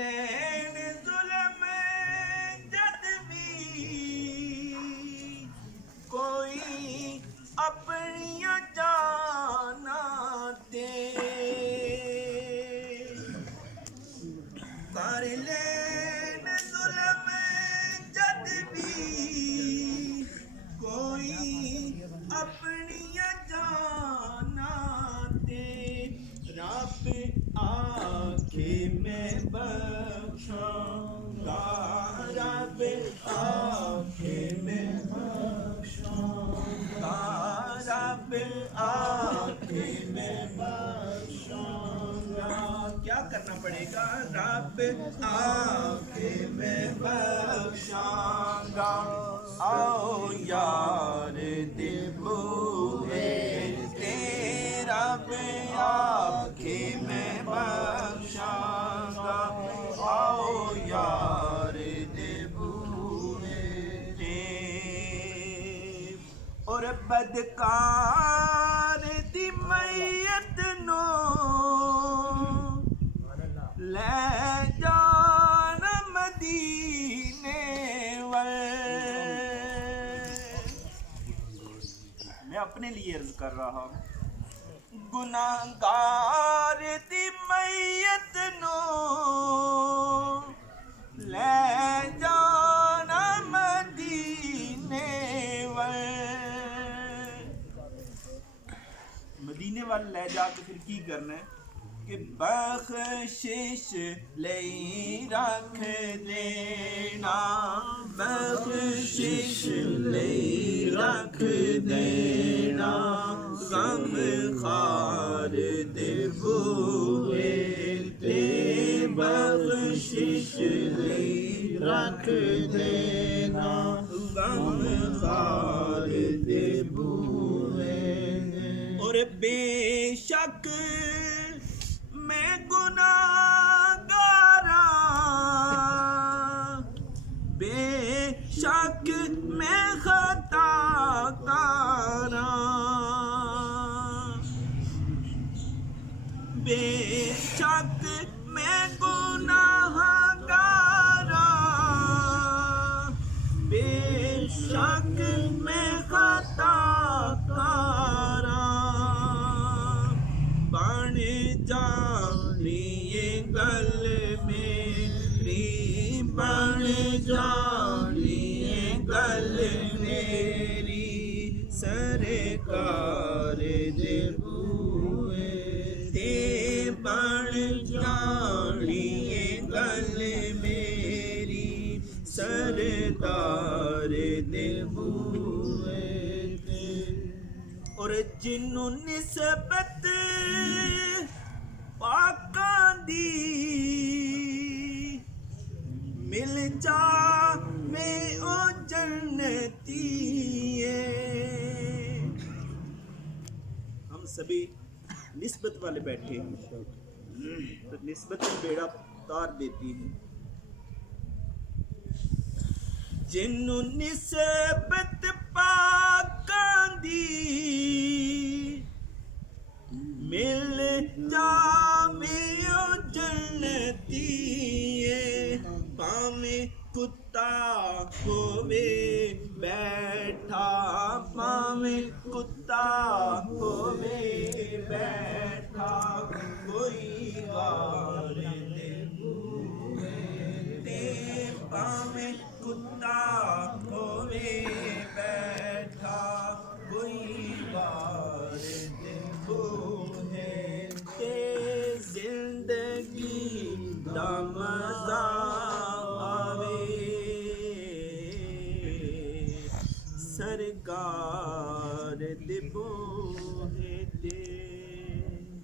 लेन जुल्म जद भी कोई अपनियां जाना दे कर लेन जुल्म जद भी कोई अपनियां जाना दे रब आखे मैं बख्शांगा रब आखे मैं बख्शांगा रब आखे मैं बख्शांगा क्या करना पड़ेगा रब आखे मैं बख्शांगा आओ यार दिबूए तेरा आखे मैं बख्शांगा आओ यार दिबूए और बदकार दी मैयत नो ले जान मदीने वल मैं अपने लिए अर्ज कर रहा हूँ गुनाहगार दी मैयत नो ले जाना मदीने वल मदीने वाल ले जाके फिर की करना है कि बख्शिश लई रख देना बख्शिश लई रख देना गम खार दे बूए ते बख्शिश लई रख देना गम खार दे बूए और बेशक मैं गुनाहगारा बेशक मैं खताकारा बेशक मैं गुनाहगारा बेशक मैं खताकारा बन जानिए गल मेरी बन जानिए गल मेरी सरकार दे बूए ते बन जानिए गल मेरी सरकार दे बूए और जिन्नू निस्बत पाकां दी मिल जा में ओ जन्नती हम सभी निस्बत वाले बैठे हैं तो निस्बत में बेड़ा तार देती है जिन्नू निस्बत पाकां दी मिल जावे ओ जन्नती पावे कुत्ता होवे बैठा पावे कुत्ता होवे बैठा कोई